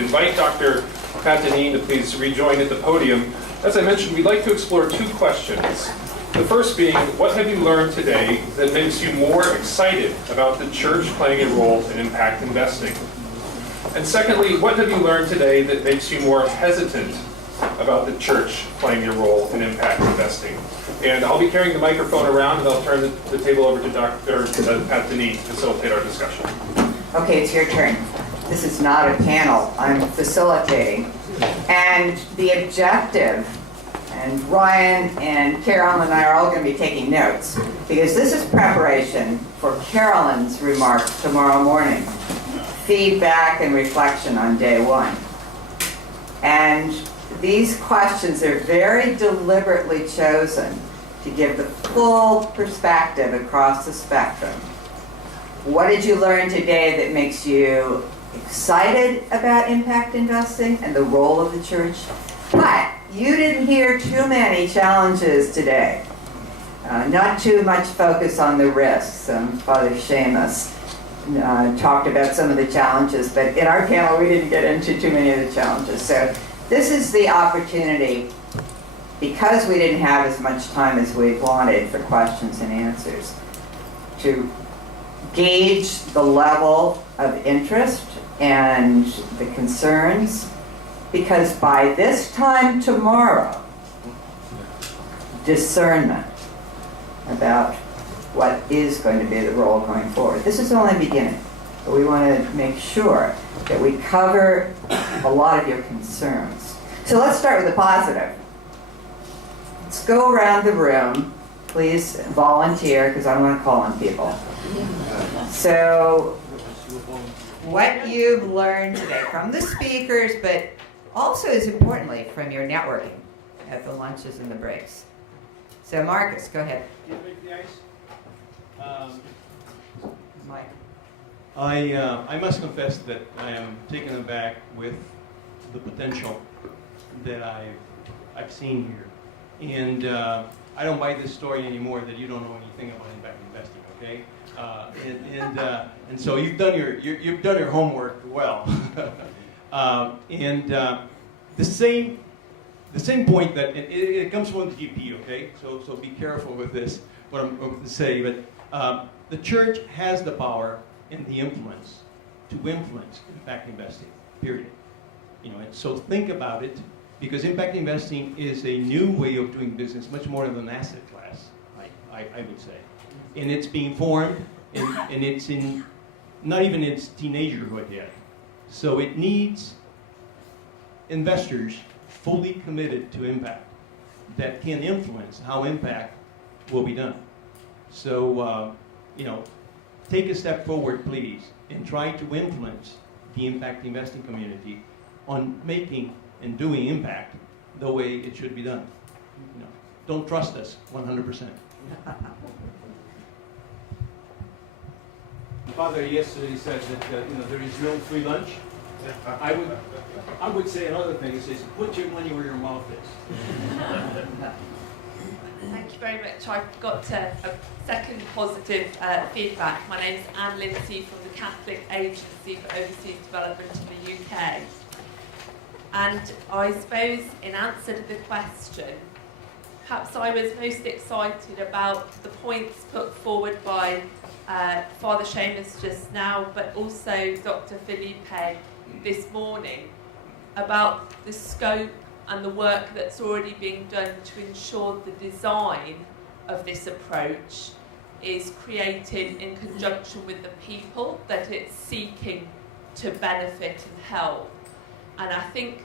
I'd invite Dr. Pat Dinneen to please rejoin at the podium. As I mentioned, we'd like to explore two questions. The first being, what have you learned today that makes you more excited about the church playing a role in impact investing? And secondly, what have you learned today that makes you more hesitant about the church playing a role in impact investing? And I'll be carrying the microphone around, and I'll turn the table over to Dr. Pat Dinneen to facilitate our discussion. Okay, it's your turn. This is not a panel. I'm facilitating. And the objective, and Ryan and Carolyn and I are all going to be taking notes, because this is preparation for Carolyn's remarks tomorrow morning. Feedback and reflection on day one. And these questions are very deliberately chosen to give the full perspective across the spectrum. What did you learn today that makes you excited about impact investing and the role of the church? But you didn't hear too many challenges today. Not too much focus on the risks. Father Seamus talked about some of the challenges, but in our panel we didn't get into too many of the challenges. So this is the opportunity, because we didn't have as much time as we wanted for questions and answers, to gauge the level of interest and the concerns, because by this time tomorrow, discernment about what is going to be the role going forward. This is only the beginning, but we want to make sure that we cover a lot of your concerns. So let's start with the positive. Let's go around the room. Please volunteer, because I don't want to call on people. So, what you've learned today from the speakers, but also as importantly from your networking at the lunches and the breaks. So Marcus, go ahead. Mike. I must confess that I am taken aback with the potential that I've seen here, and I don't buy this story anymore that you don't know anything about impact investing. Okay, and so you've done your homework well, and the same point that it comes from the GP. Okay, so be careful with this. What I'm going to say, but the church has the power and the influence to influence impact investing, period. And so think about it, because impact investing is a new way of doing business, much more than an asset class, I would say. And it's being formed, and it's in not even its teenagerhood yet. So it needs investors fully committed to impact that can influence how impact will be done. So, take a step forward, please, and try to influence the impact investing community on making and doing impact the way it should be done. Don't trust us 100%. Father yesterday said that there is no free lunch. I would say another thing. It says, put your money where your mouth is. Thank you very much. I've got a second positive feedback. My name is Anne Lindsay from the Catholic Agency for Overseas Development in the UK. And I suppose in answer to the question, perhaps I was most excited about the points put forward by Father Seamus just now, but also Dr. Felipe this morning, about the scope and the work that's already being done to ensure the design of this approach is created in conjunction with the people that it's seeking to benefit and help. And I think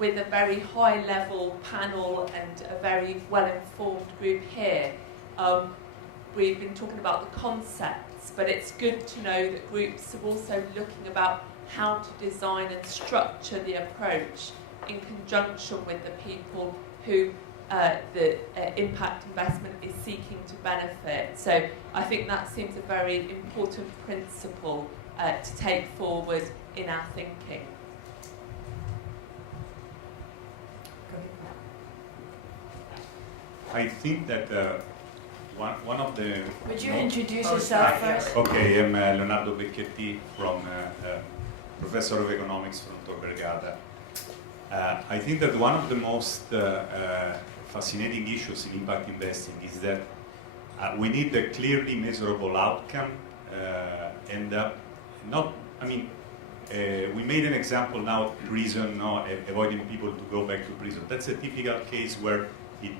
with a very high-level panel and a very well-informed group here, we've been talking about the concepts, but it's good to know that groups are also looking about how to design and structure the approach in conjunction with the people who the impact investment is seeking to benefit. So I think that seems a very important principle to take forward in our thinking. I think that one of the... Would you introduce yourself first? Okay, I'm Leonardo Becchetti from professor of economics from Tor Vergata. I think that one of the most fascinating issues in impact investing is that we need a clearly measurable outcome we made an example now, prison, avoiding people to go back to prison. That's a typical case where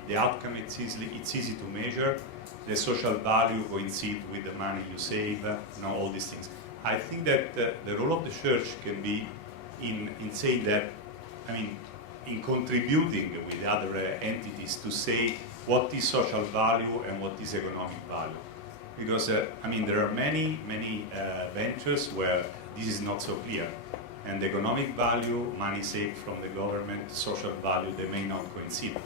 the outcome it's easy to measure. The social value coincides with the money you save, all these things. I think that the role of the church can be in saying that, in contributing with other entities to say what is social value and what is economic value. Because, there are many ventures where this is not so clear. And the economic value, money saved from the government, social value, they may not coincide.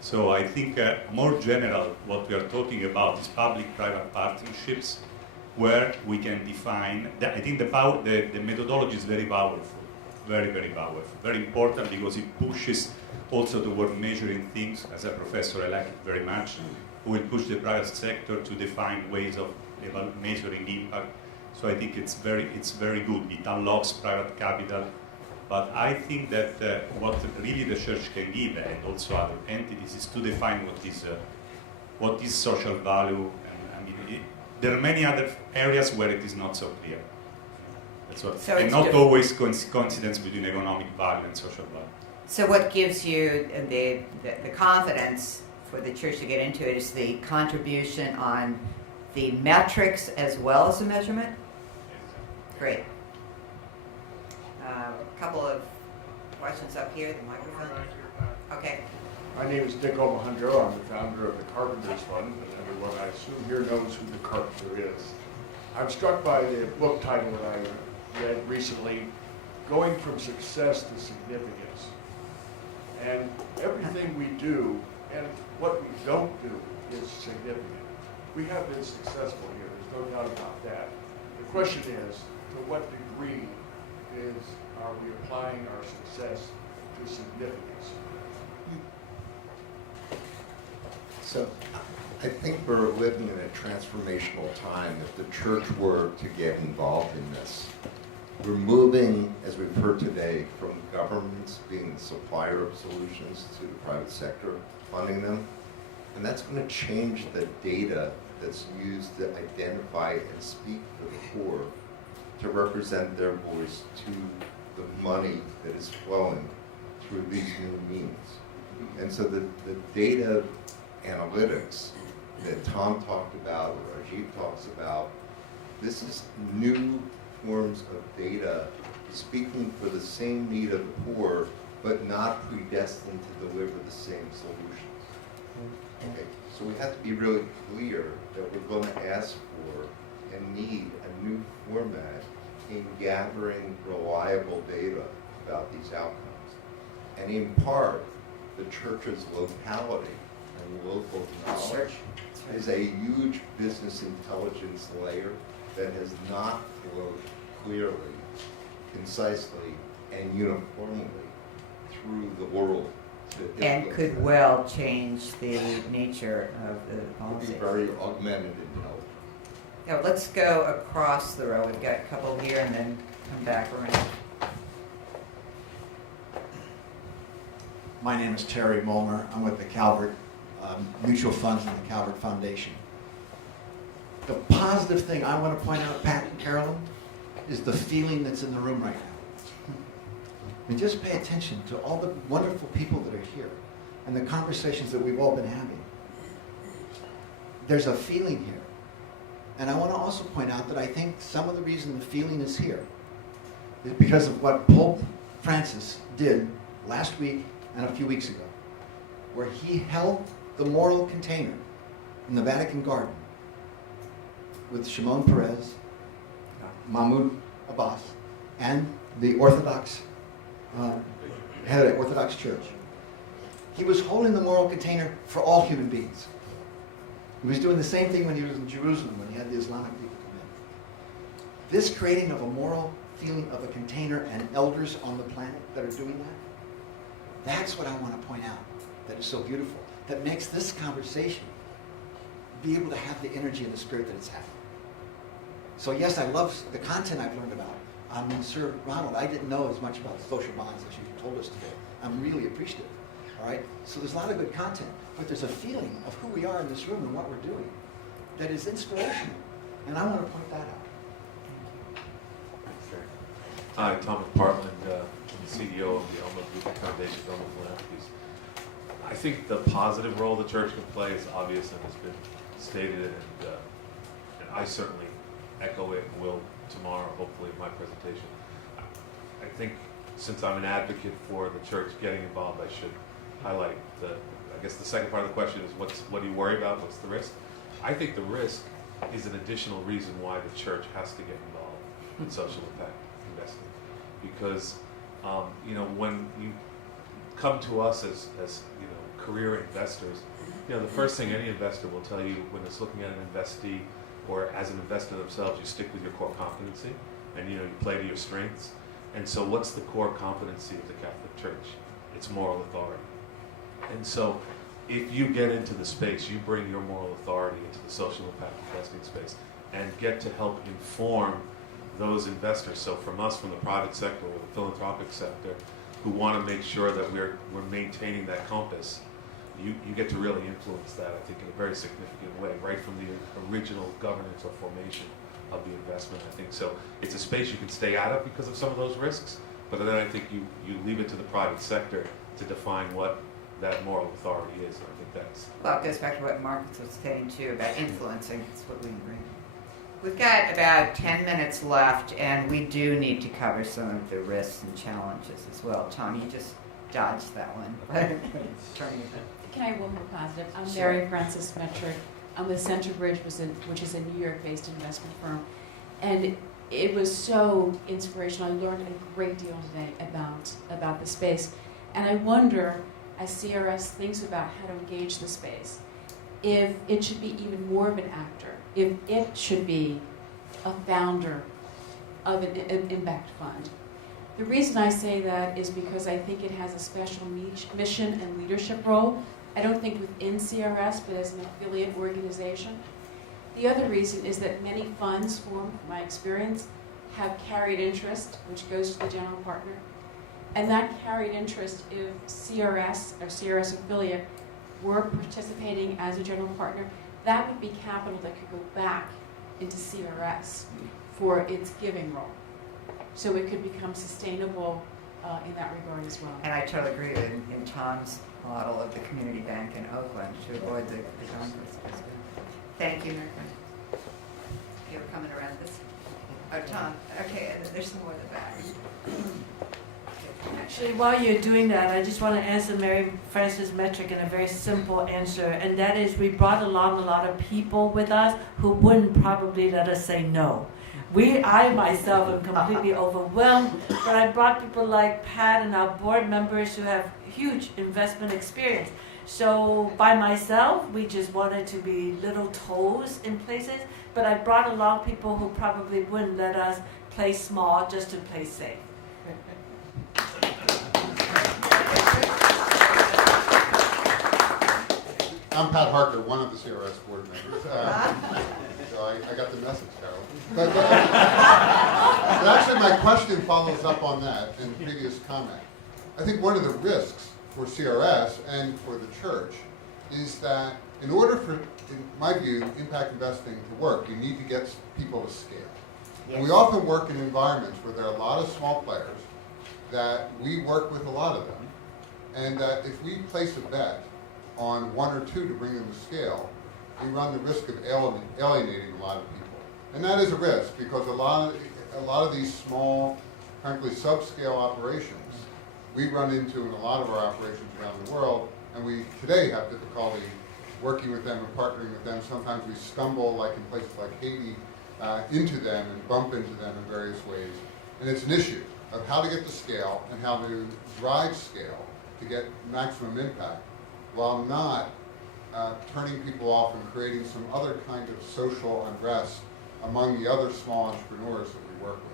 So I think more general, what we are talking about is public-private partnerships where we can define, I think the methodology is very powerful, very, very powerful, very important because it pushes also toward measuring things. As a professor, I like it very much. We will push the private sector to define ways of measuring impact. So I think it's very good. It unlocks private capital. But I think that what really the church can give, and also other entities, is to define what is social value. And there are many other areas where it is not so clear. That's what, So and not always coincidence between economic value and social value. So what gives you the confidence for the church to get into it is the contribution on the metrics as well as the measurement? Great. A couple of questions up here, the microphone. Okay. My name is Dick Omahundro. I'm the founder of the Carpenters Fund, and everyone I assume here knows who the Carpenter is. I'm struck by the book title that I read recently, Going from Success to Significance. And everything we do and what we don't do is significant. We have been successful here, there's no doubt about that. The question is, to what degree are we applying our success to significance? So I think we're living in a transformational time. If the church were to get involved in this, we're moving, as we've heard today, from governments being the supplier of solutions to the private sector funding them. And that's going to change the data that's used to identify and speak for the poor, to represent their voice to the money that is flowing through these new means. And so the data analytics that Tom talked about, or Rajiv talks about, this is new forms of data speaking for the same need of the poor, but not predestined to deliver the same solutions. Okay, so we have to be really clear that we're going to ask for and need a new format in gathering reliable data about these outcomes. And in part, the church's locality and local knowledge is a huge business intelligence layer that has not flowed clearly, concisely, and uniformly through the world. And could well change the nature of the It policy. would be very augmented intelligence. Now, let's go across the row. We've got a couple here and then come back around. My name is Terry Molnar. I'm with the Calvert Mutual Funds and the Calvert Foundation. The positive thing I want to point out, Pat and Carolyn, is the feeling that's in the room right now. And just pay attention to all the wonderful people that are here and the conversations that we've all been having. There's a feeling here. And I want to also point out that I think some of the reason the feeling is here is because of what Pope Francis did last week and a few weeks ago, where he held the moral container in the Vatican garden with Shimon Peres, Mahmoud Abbas, and the Orthodox head of the Orthodox Church. He was holding the moral container for all human beings. He was doing the same thing when he was in Jerusalem, when he had the Islamic people come in. This creating of a moral feeling of a container and elders on the planet that are doing that, that's what I want to point out that is so beautiful, that makes this conversation be able to have the energy and the spirit that it's having. So yes, I love the content I've learned about. I mean, Sir Ronald, I didn't know as much about social bonds as you told us today. I'm really appreciative, all right? So there's a lot of good content, but there's a feeling of who we are in this room and what we're doing that is inspirational, and I want to point that out. Hi, Thomas Partland, CEO of the Elma Group Foundation for Elma Philanthropies. I think the positive role the church can play is obvious and has been stated, and I certainly echo it and will tomorrow, hopefully, in my presentation. I think since I'm an advocate for the church getting involved, I should highlight I guess the second part of the question is what do you worry about? What's the risk? I think the risk is an additional reason why the church has to get involved in social impact investing. Because, when you come to us as career investors, the first thing any investor will tell you when it's looking at an investee or as an investor themselves, you stick with your core competency and you play to your strengths. And so what's the core competency of the Catholic Church? It's moral authority. And so if you get into the space, you bring your moral authority into the social impact investing space and get to help inform those investors. So from us, from the private sector or the philanthropic sector, who want to make sure that we're maintaining that compass, you get to really influence that, I think, in a very significant way, right from the original governance or formation of the investment, I think. So it's a space you can stay out of because of some of those risks, but then I think you leave it to the private sector to define what that moral authority is. And I think that's... Well, it goes back to what Marcus was saying too about influencing. That's what we bring. We've got about 10 minutes left, and we do need to cover some of the risks and challenges as well. Tom, you just dodged that one. Turning it back. Can I have one more positive? I'm Sure. Mary Frances Metrick. I'm with Centerbridge, which is a New York-based investment firm. And it was so inspirational. I learned a great deal today about the space. And I wonder, as CRS thinks about how to engage the space, if it should be even more of an actor, if it should be a founder of an impact fund. The reason I say that is because I think it has a special mission and leadership role. I don't think within CRS, but as an affiliate organization. The other reason is that many funds formed, from my experience, have carried interest, which goes to the general partner. And that carried interest, if CRS or CRS affiliate were participating as a general partner, that would be capital that could go back into CRS for its giving role. So it could become sustainable in that regard as well. And I totally agree in Tom's model of the community bank in Oakland to avoid the conflicts. Thank you, Mary. You were coming around this. Oh, Tom. Okay, and there's some more in the back. Actually, while you're doing that, I just want to answer Mary Frances Metrick in a very simple answer, and that is we brought along a lot of people with us who wouldn't probably let us say no. I myself am completely overwhelmed, but I brought people like Pat and our board members who have huge investment experience. So by myself, we just wanted to be little toes in places, but I brought along people who probably wouldn't let us play small just to play safe. I'm Pat Harker, one of the CRS board members. So I got the message, Carolyn. But actually my question follows up on that in the previous comment. I think one of the risks for CRS and for the church is that in order for, in my view, impact investing to work, you need to get people to scale. Yes. And we often work in environments where there are a lot of small players, that we work with a lot of them, and that if we place a bet on one or two to bring them to scale, we run the risk of alienating a lot of people. And that is a risk, because a lot of these small, frankly, subscale operations, we run into in a lot of our operations around the world, and we today have difficulty working with them and partnering with them. Sometimes we stumble, like in places like Haiti, into them and bump into them in various ways. And it's an issue of how to get to scale and how to drive scale to get maximum impact, while not turning people off and creating some other kind of social unrest among the other small entrepreneurs that we work with.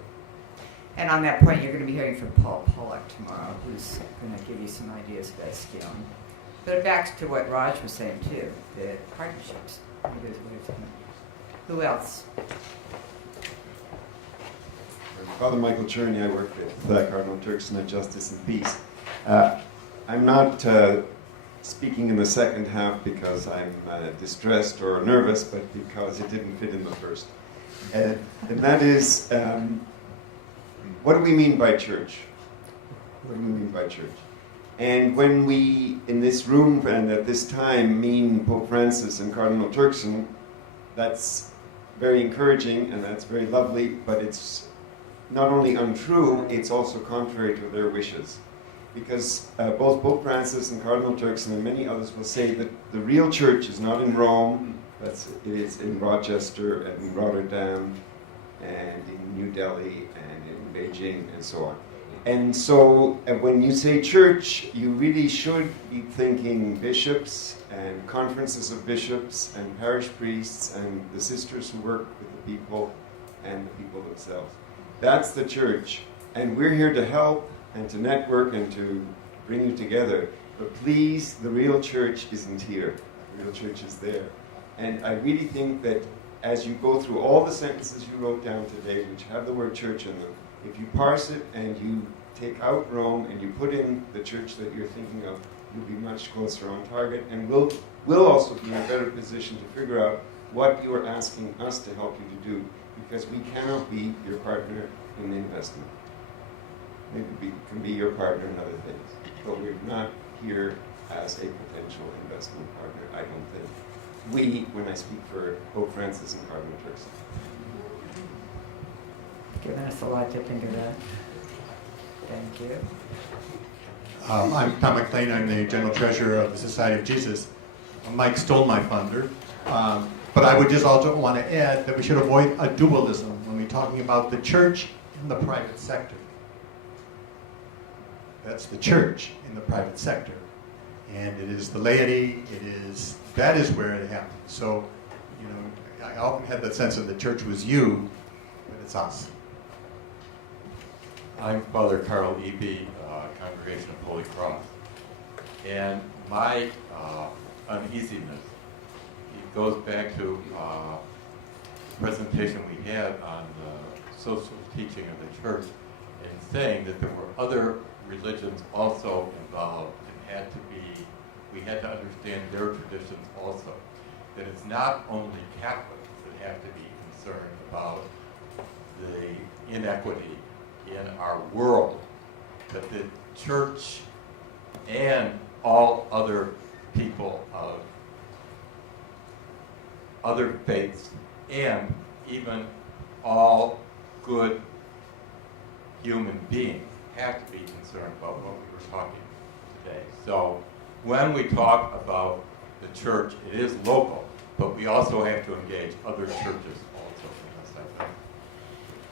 And on that point, you're going to be hearing from Paul Pollack tomorrow, who's going to give you some ideas about scaling. But back to what Raj was saying too, the partnerships. Who else? Father Michael Cherney. I work with Cardinal Turkson at Justice and Peace. I'm not speaking in the second half because I'm distressed or nervous, but because it didn't fit in the first. And that is, what do we mean by church? What do we mean by church? And when we, in this room and at this time, mean Pope Francis and Cardinal Turkson, that's very encouraging and that's very lovely, but it's not only untrue, it's also contrary to their wishes. Because both Pope Francis and Cardinal Turkson and many others will say that the real church is not in Rome, it is in Rochester and in Rotterdam and in New Delhi and in Beijing and so on. And so when you say church, you really should be thinking bishops and conferences of bishops and parish priests and the sisters who work with the people and the people themselves. That's the church. And we're here to help and to network and to bring you together. But please, the real church isn't here. The real church is there. And I really think that as you go through all the sentences you wrote down today, which have the word church in them, if you parse it and you take out Rome and you put in the church that you're thinking of, you'll be much closer on target, and we'll also be in a better position to figure out what you are asking us to help you to do, because we cannot be your partner in the investment. Maybe we can be your partner in other things, but we're not here as a potential investment partner, I don't think. We, when I speak for Pope Francis and Cardinal Turkson. Giving us a lot to think about. Thank you. I'm Tom McLean. I'm the General Treasurer of the Society of Jesus. Mike stole my thunder. But I would just also want to add that we should avoid a dualism when we're talking about the church and the private sector. That's the church in the private sector. And it is the laity, that is where it happens. So, I often had that sense that the church was you, but it's us. I'm Father Carl E.B., Congregation of Holy Cross. And my uneasiness, it goes back to the presentation we had on the social teaching of the church, and saying that there were other religions also involved and we had to understand their traditions also. That it's not only Catholics that have to be concerned about the inequity in our world, but the church and all other people of other faiths and even all good human beings have to be concerned about what we were talking today. So when we talk about the church, it is local, but we also have to engage other churches also in this, I think.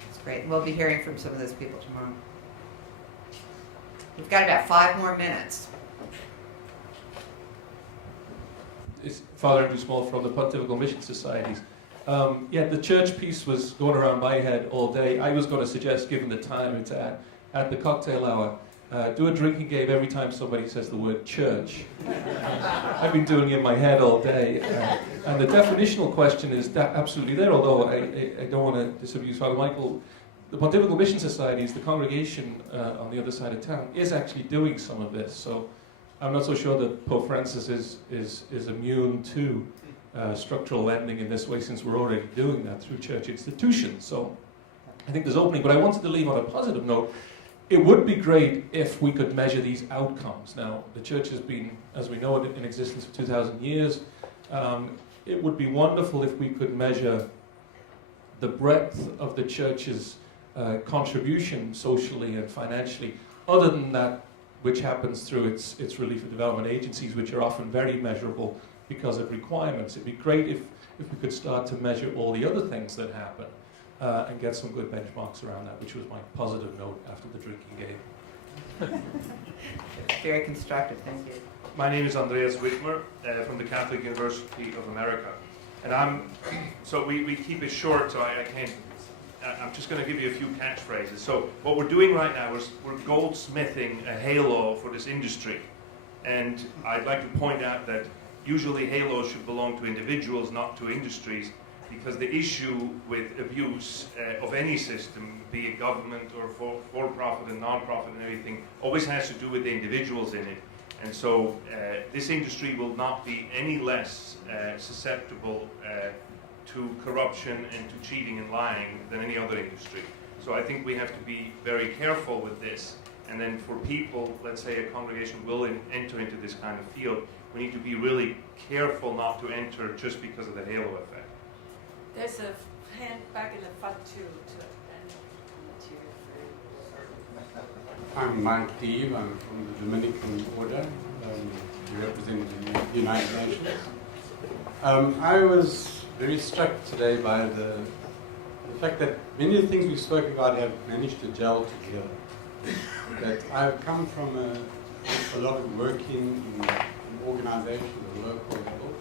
That's great. We'll be hearing from some of those people tomorrow. We've got about 5 more minutes. It's Father Andrew Small from the Pontifical Mission Societies. The church piece was going around my head all day. I was going to suggest, given the time it's at the cocktail hour, do a drinking game every time somebody says the word church. I've been doing it in my head all day. And the definitional question is absolutely there, although I don't want to disabuse Father Michael. The Pontifical Mission Societies, the congregation on the other side of town, is actually doing some of this. So I'm not so sure that Pope Francis is immune to structural lending in this way, since we're already doing that through church institutions. So I think there's opening. But I wanted to leave on a positive note. It would be great if we could measure these outcomes. Now, the church has been, as we know it, in existence for 2,000 years. It would be wonderful if we could measure the breadth of the church's contribution socially and financially, other than that which happens through its relief and development agencies, which are often very measurable because of requirements. It'd be great if we could start to measure all the other things that happen and get some good benchmarks around that, which was my positive note after the drinking game. Very constructive, thank you. My name is Andreas Whitmer from the Catholic University of America. And we keep it short, so I'm just going to give you a few catchphrases. So what we're doing right now is we're goldsmithing a halo for this industry. And I'd like to point out that usually halos should belong to individuals, not to industries. because the issue with abuse of any system, be it government or for-profit and non-profit and everything, always has to do with the individuals in it. And so this industry will not be any less susceptible to corruption and to cheating and lying than any other industry. So I think we have to be very careful with this. And then for people, let's say a congregation will enter into this kind of field, we need to be really careful not to enter just because of the halo effect. There's a hand back in the front too. I'm Mike Deeb. I'm from the Dominican Order. We represent the United Nations. I was very struck today by the fact that many of the things we spoke about have managed to gel together. That I've come from a lot of working in organizations at the local level.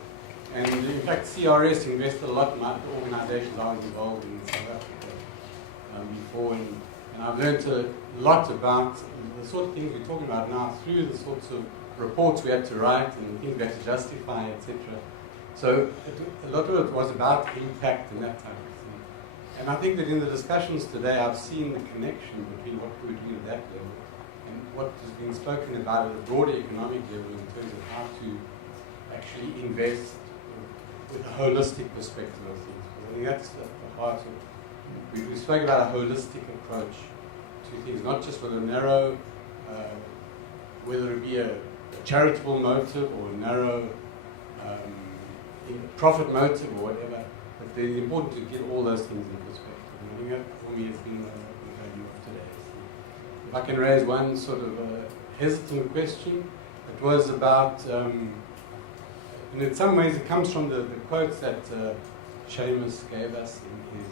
And in fact, CRS invested a lot in organizations I was involved in South Africa before. And I've learned a lot about the sort of things we're talking about now through the sorts of reports we had to write and things we had to justify, etc. So a lot of it was about impact and that type of thing. And I think that in the discussions today, I've seen the connection between what we're doing at that level and what has been spoken about at a broader economic level in terms of how to actually invest with a holistic perspective of things. I think that's the heart of it. We spoke about a holistic approach to things, not just with a narrow, whether it be a charitable motive or a narrow profit motive or whatever, but it's important to get all those things in perspective. And I think that for me has been the value of today. If I can raise one sort of hesitant question, it was about, and in some ways it comes from the quotes that Seamus gave us in his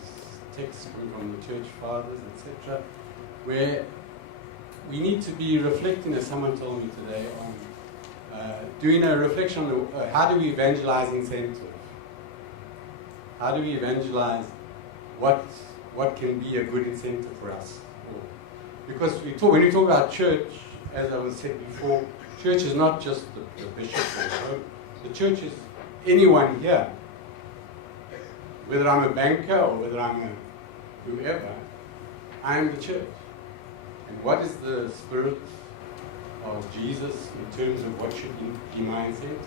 text from the Church Fathers, etc., where we need to be reflecting, as someone told me today, on doing a reflection on how do we evangelize incentive? How do we evangelize what can be a good incentive for us? Because when we talk about church, as I was said before, church is not just the bishop or the pope. The church is anyone here. Whether I'm a banker or whether I'm a whoever, I am the church. And what is the spirit of Jesus in terms of what should be my incentive?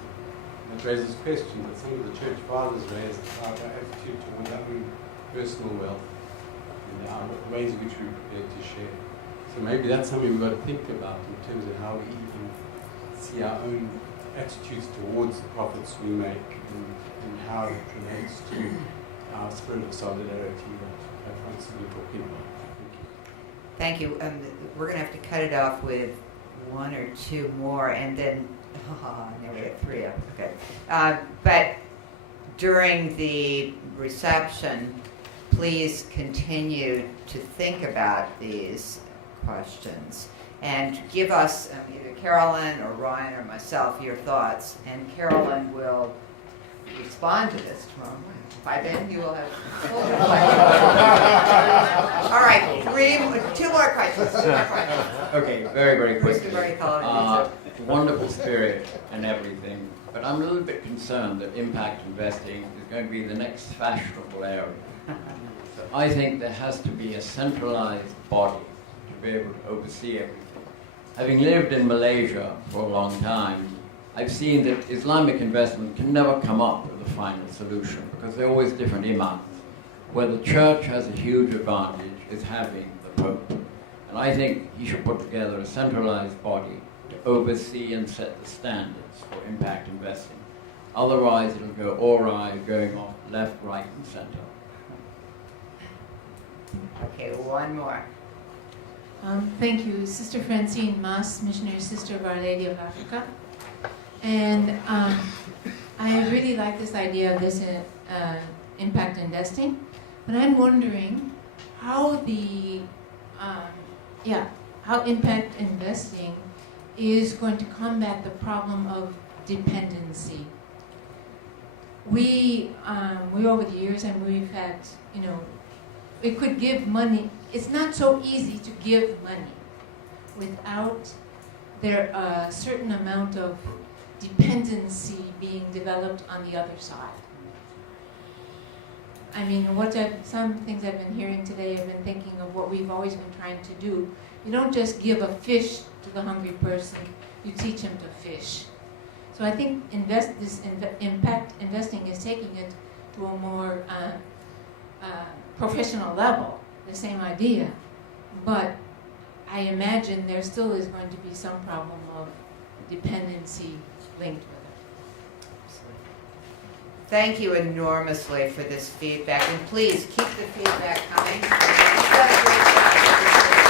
That raises questions that some of the church fathers raised about our attitude toward our own personal wealth and the ways in which we're prepared to share. So maybe that's something we've got to think about in terms of how we even see our own attitudes towards the profits we make and how it relates to our spirit of solidarity that Francis was talking about. Thank you. We're going to have to cut it off with one or two more, and then now we have three up. Okay. But during the reception, please continue to think about these questions and give us, either Carolyn or Ryan or myself, your thoughts, and Carolyn will respond to this tomorrow morning. By then, you will have full all right, two more questions. Okay, very, very quickly. Mr. Wonderful spirit and everything, but I'm a little bit concerned that impact investing is going to be the next fashionable area. So I think there has to be a centralized body to be able to oversee everything. Having lived in Malaysia for a long time, I've seen that Islamic investment can never come up with a final solution because they're always different imams. Where the church has a huge advantage is having the Pope. And I think he should put together a centralized body to oversee and set the standards for impact investing. Otherwise, it'll go awry, going off left, right, and center. Okay, one more. Thank you. Sister Francine Mas, Missionary Sister of Our Lady of Africa. And I really like this idea of this impact investing, but I'm wondering how how impact investing is going to combat the problem of dependency. We over the years, and we've had, we could give money. It's not so easy to give money without there a certain amount of dependency being developed on the other side. I mean, some things I've been hearing today, I've been thinking of what we've always been trying to do. You don't just give a fish to the hungry person, you teach him to fish. So I think impact investing is taking it to a more professional level, the same idea. But I imagine there still is going to be some problem of dependency linked with it. Thank you enormously for this feedback, and please keep the feedback coming. You've done a great job.